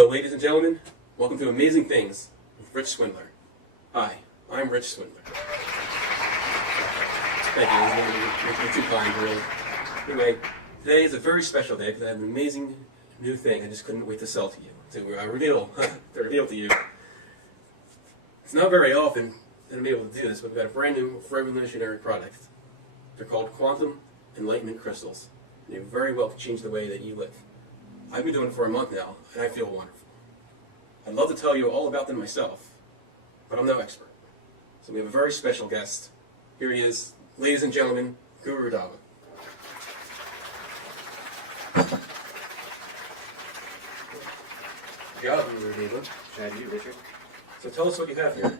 Hello, ladies and gentlemen. Welcome to Amazing Things with Rich Swindler. Hi, I'm Rich Swindler. Thank you. You're too kind, really. Anyway, today is a very special day because I have an amazing new thing I just couldn't wait to sell to you, to reveal to you. It's not very often that I'm able to do this, but we've got a brand new, revolutionary product. They're called Quantum Enlightenment Crystals. They very well change the way that you live. I've been doing it for a month now, and I feel wonderful. I'd love to tell you all about them myself, but I'm no expert. So we have a very special guest. Here he is, ladies and gentlemen, Guru Dava. Good job, Guru Dava. Glad you, Richard. So tell us what you have here.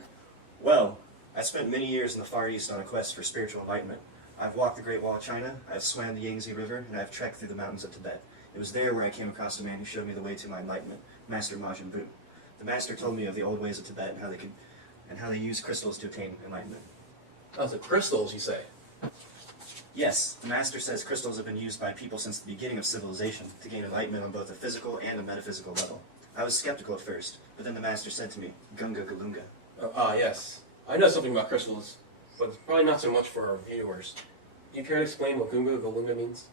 Well, I spent many years in the Far East on a quest for spiritual enlightenment. I've walked the Great Wall of China, I've swam the Yangtze River, and I've trekked through the mountains of Tibet. It was there where I came across a man who showed me the way to my enlightenment, Master Majin Buu. The master told me of the old ways of Tibet and how they use crystals to attain enlightenment. Oh, so crystals, you say? Yes, the master says crystals have been used by people since the beginning of civilization to gain enlightenment on both a physical and a metaphysical level. I was skeptical at first, but then the master said to me, Gunga Galunga. Yes. I know something about crystals, but it's probably not so much for our viewers. Do you care to explain what Gunga Galunga means?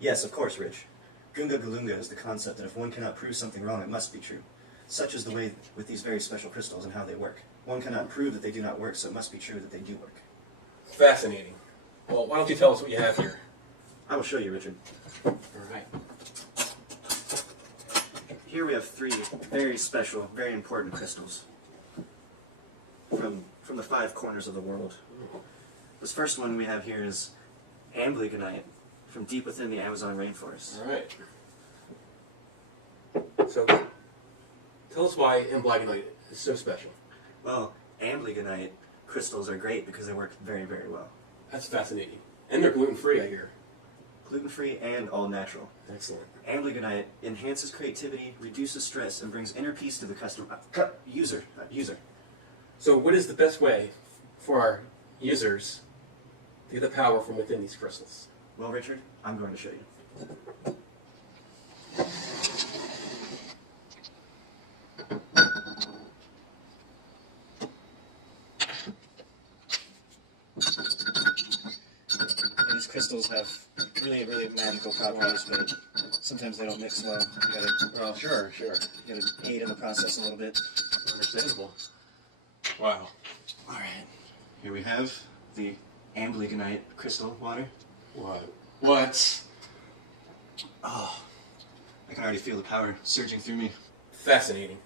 Yes, of course, Rich. Gunga Galunga is the concept that if one cannot prove something wrong, it must be true. Such is the way with these very special crystals and how they work. One cannot prove that they do not work, so it must be true that they do work. Fascinating. Well, why don't you tell us what you have here? I will show you, Richard. All right. Here we have three very special, very important crystals from the 5 corners of the world. This first one we have here is amblygonite from deep within the Amazon rainforest. All right. So, tell us why amblygonite is so special. Well, amblygonite crystals are great because they work very, very well. That's fascinating. And they're gluten-free, I hear. Gluten-free and all natural. Excellent. Amblygonite enhances creativity, reduces stress, and brings inner peace to the user. So what is the best way for our users to get the power from within these crystals? Well, Richard, I'm going to show you. These crystals have really, really magical properties, but sometimes they don't mix well. You gotta, Oh, sure. you gotta aid in the process a little bit. Understandable. Wow. All right, here we have the amblygonite crystal water. What? Oh, I can already feel the power surging through me. Fascinating.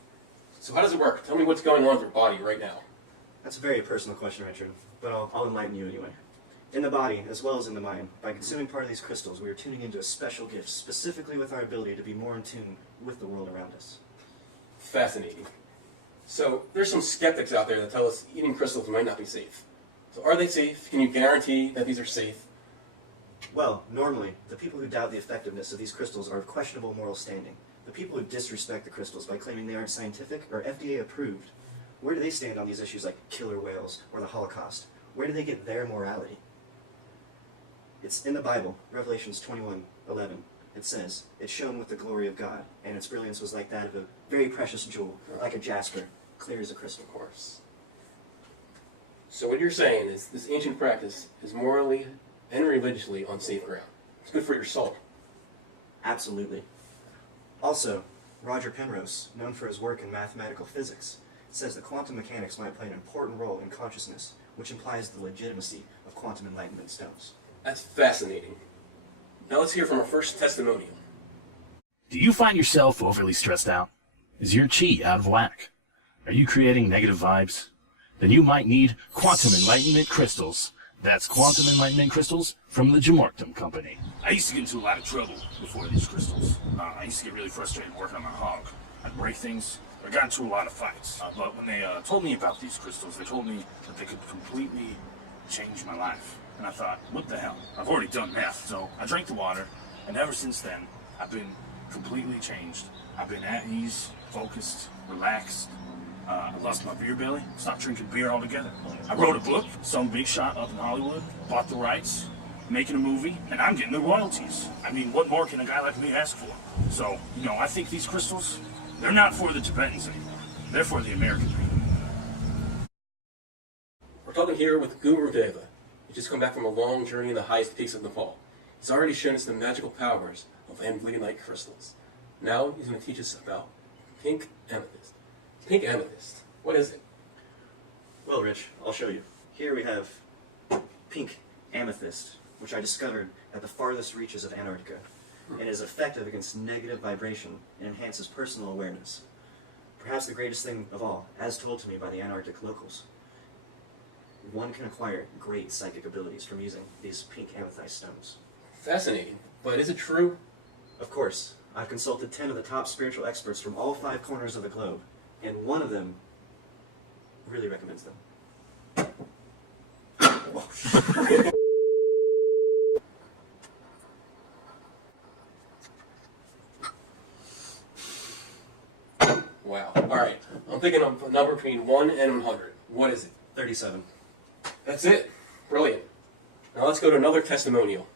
So how does it work? Tell me what's going on with your body right now. That's a very personal question, Richard, but I'll enlighten you anyway. In the body, as well as in the mind, by consuming part of these crystals, we are tuning into a special gift, specifically with our ability to be more in tune with the world around us. Fascinating. So there's some skeptics out there that tell us eating crystals might not be safe. So are they safe? Can you guarantee that these are safe? Well, normally, the people who doubt the effectiveness of these crystals are of questionable moral standing. The people who disrespect the crystals by claiming they aren't scientific or FDA approved, where do they stand on these issues like killer whales or the Holocaust? Where do they get their morality? It's in the Bible, Revelations 21:11. It says, "It shone with the glory of God, and its brilliance was like that of a very precious jewel, like a jasper, clear as a crystal." Of course. So what you're saying is this ancient practice is morally and religiously on safe ground. It's good for your soul. Absolutely. Also, Roger Penrose, known for his work in mathematical physics, says that quantum mechanics might play an important role in consciousness, which implies the legitimacy of quantum enlightenment stones. That's fascinating. Now let's hear from our first testimonial. Do you find yourself overly stressed out? Is your chi out of whack? Are you creating negative vibes? Then you might need Quantum Enlightenment Crystals. That's Quantum Enlightenment Crystals from the Jamortum Company. I used to get into a lot of trouble before these crystals. I used to get really frustrated working on my hog. I'd break things, or got into a lot of fights. But when they told me about these crystals, they told me that they could completely change my life. And I thought, what the hell? I've already done math. So I drank the water, and ever since then, I've been completely changed. I've been at ease, focused, relaxed. I lost my beer belly, stopped drinking beer altogether. I wrote a book, some big shot up in Hollywood, bought the rights, making a movie, and I'm getting the royalties. I mean, what more can a guy like me ask for? So, I think these crystals, They're not for the Tibetans anymore. They're for the American people. We're talking here with Guru Deva. He's just come back from a long journey in the highest peaks of Nepal. He's already shown us the magical powers of amblyonite crystals. Now he's going to teach us about pink amethyst. Pink amethyst. What is it? Well, Rich, I'll show you. Here we have pink amethyst, which I discovered at the farthest reaches of Antarctica, and is effective against negative vibration and enhances personal awareness. Perhaps the greatest thing of all, as told to me by the Antarctic locals, one can acquire great psychic abilities from using these pink amethyst stones. Fascinating. But is it true? Of course, I've consulted 10 of the top spiritual experts from all 5 corners of the globe, and one of them really recommends them. Wow. Alright. I'm thinking of a number between 1 and 100. What is it? 37. That's it. Brilliant. Now let's go to another testimonial.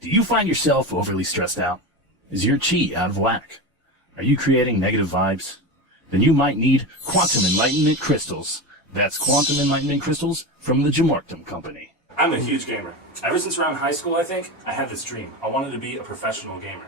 Do you find yourself overly stressed out? Is your chi out of whack? Are you creating negative vibes? Then you might need quantum enlightenment crystals. That's quantum enlightenment crystals from the Jamortum Company. I'm a huge gamer. Ever since around high school, I think, I had this dream. I wanted to be a professional gamer.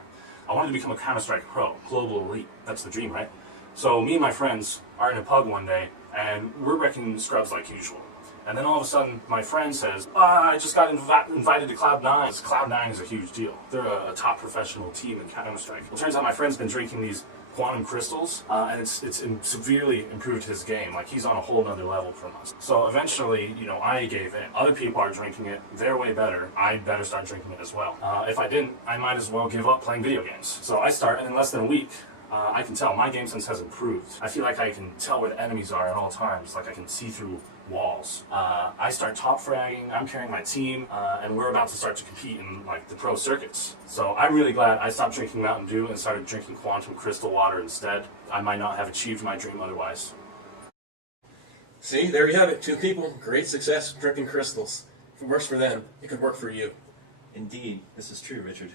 I wanted to become a Counter-Strike pro, global elite. That's the dream, right? So me and my friends are in a pub one day, and we're wrecking scrubs like usual. And then all of a sudden, my friend says, I just got invited to Cloud9. Cloud9 is a huge deal. They're a top professional team in Counter-Strike. Well, it turns out my friend's been drinking these quantum crystals, and it's severely improved his game. Like, he's on a whole nother level from us. So eventually, you know, I gave in. Other people are drinking it. They're way better. I'd better start drinking it as well. If I didn't, I might as well give up playing video games. So I start, and in less than a week, I can tell my game sense has improved. I feel like I can tell where the enemies are at all times. Like I can see through walls. I start top fragging, I'm carrying my team, and we're about to start to compete in like the pro circuits. So I'm really glad I stopped drinking Mountain Dew and started drinking quantum crystal water instead. I might not have achieved my dream otherwise. See, there you have it. 2 people, great success drinking crystals. If it works for them, it could work for you. Indeed, this is true, Richard.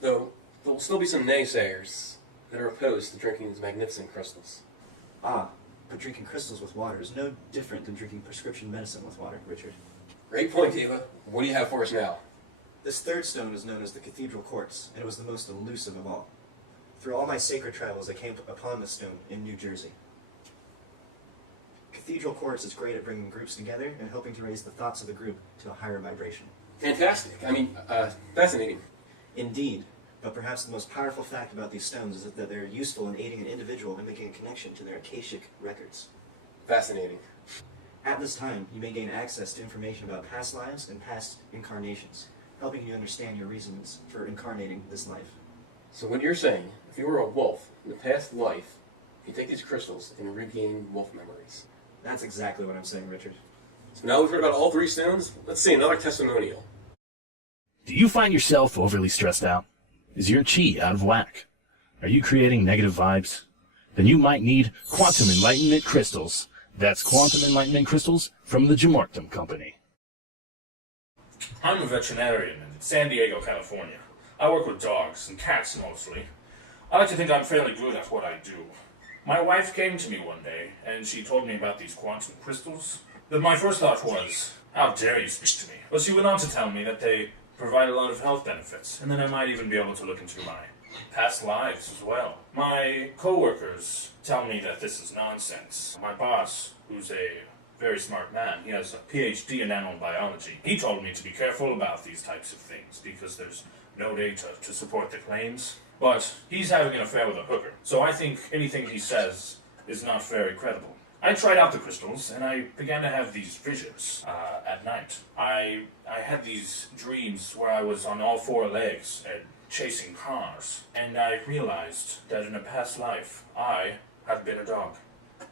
Though, there will still be some naysayers that are opposed to drinking these magnificent crystals. Ah, but drinking crystals with water is no different than drinking prescription medicine with water, Richard. Great point, Eva. What do you have for us now? This third stone is known as the Cathedral Quartz, and it was the most elusive of all. Through all my sacred travels, I came upon this stone in New Jersey. Cathedral Quartz is great at bringing groups together and helping to raise the thoughts of the group to a higher vibration. Fantastic. Fascinating. Indeed, but perhaps the most powerful fact about these stones is that they're useful in aiding an individual in making a connection to their Akashic records. Fascinating. At this time, you may gain access to information about past lives and past incarnations, helping you understand your reasons for incarnating this life. So what you're saying, if you were a wolf in the past life, you take these crystals and regain wolf memories. That's exactly what I'm saying, Richard. So now we've heard about all 3 stones, let's see another testimonial. Do you find yourself overly stressed out? Is your chi out of whack? Are you creating negative vibes? Then you might need quantum enlightenment crystals. That's quantum enlightenment crystals from the Jamortum Company. I'm a veterinarian in San Diego, California. I work with dogs and cats mostly. I like to think I'm fairly good at what I do. My wife came to me one day, and she told me about these quantum crystals. But my first thought was, how dare you speak to me? But she went on to tell me that they provide a lot of health benefits, and then I might even be able to look into my past lives as well. My co-workers tell me that this is nonsense. My boss, who's a very smart man, he has a PhD in animal biology. He told me to be careful about these types of things because there's no data to support the claims. But he's having an affair with a hooker, so I think anything he says is not very credible. I tried out the crystals, and I began to have these visions at night. I had these dreams where I was on all 4 legs and chasing cars, and I realized that in a past life, I had been a dog.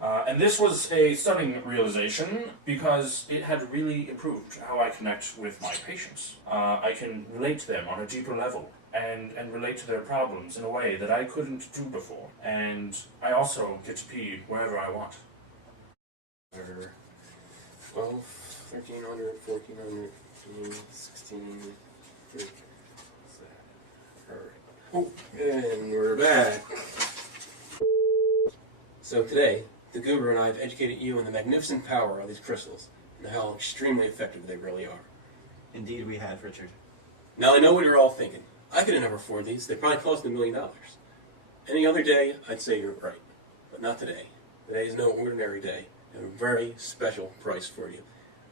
And this was a stunning realization because it had really improved how I connect with my patients. I can relate to them on a deeper level and relate to their problems in a way that I couldn't do before. And I also get to pee wherever I want. 12, 1300, 1400, 15, 16, 13. Alright. Oh, and we're back. So today, the Guru and I have educated you on the magnificent power of these crystals and how extremely effective they really are. Indeed we have, Richard. Now I know what you're all thinking. I could never afford these. They probably cost $1 million. Any other day, I'd say you're right. But not today. Today is no ordinary day. I have a very special price for you.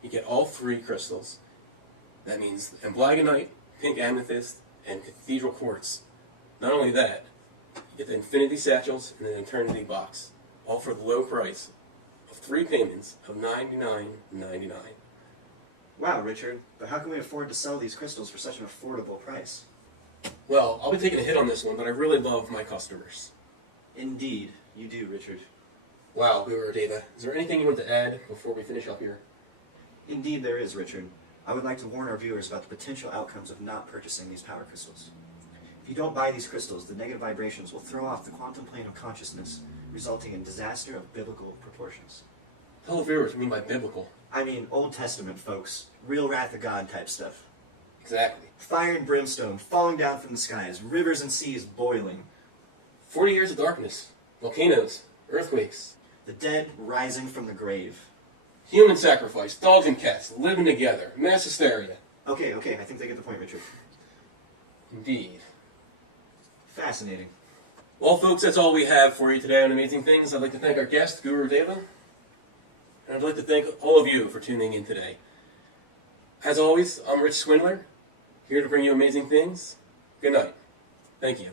You get all 3 crystals. That means emblagonite, pink amethyst, and cathedral quartz. Not only that, you get the infinity satchels and an eternity box. All for the low price of 3 payments of $99.99. Wow, Richard, but how can we afford to sell these crystals for such an affordable price? Well, I'll be taking a hit on this one, but I really love my customers. Indeed, you do, Richard. Wow, Guru Deva, is there anything you want to add before we finish up here? Indeed there is, Richard. I would like to warn our viewers about the potential outcomes of not purchasing these power crystals. If you don't buy these crystals, the negative vibrations will throw off the quantum plane of consciousness, resulting in disaster of biblical proportions. Tell the viewers what you mean by biblical. I mean, Old Testament, folks. Real wrath of God type stuff. Exactly. Fire and brimstone falling down from the skies, rivers and seas boiling, 40 years of darkness, volcanoes, earthquakes, the dead rising from the grave. human sacrifice, dogs and cats living together, mass hysteria. Okay, I think they get the point, Richard. Indeed. Fascinating. Well, folks, that's all we have for you today on Amazing Things. I'd like to thank our guest, Guru Deva. And I'd like to thank all of you for tuning in today. As always, I'm Rich Swindler, here to bring you amazing things. Good night. Thank you.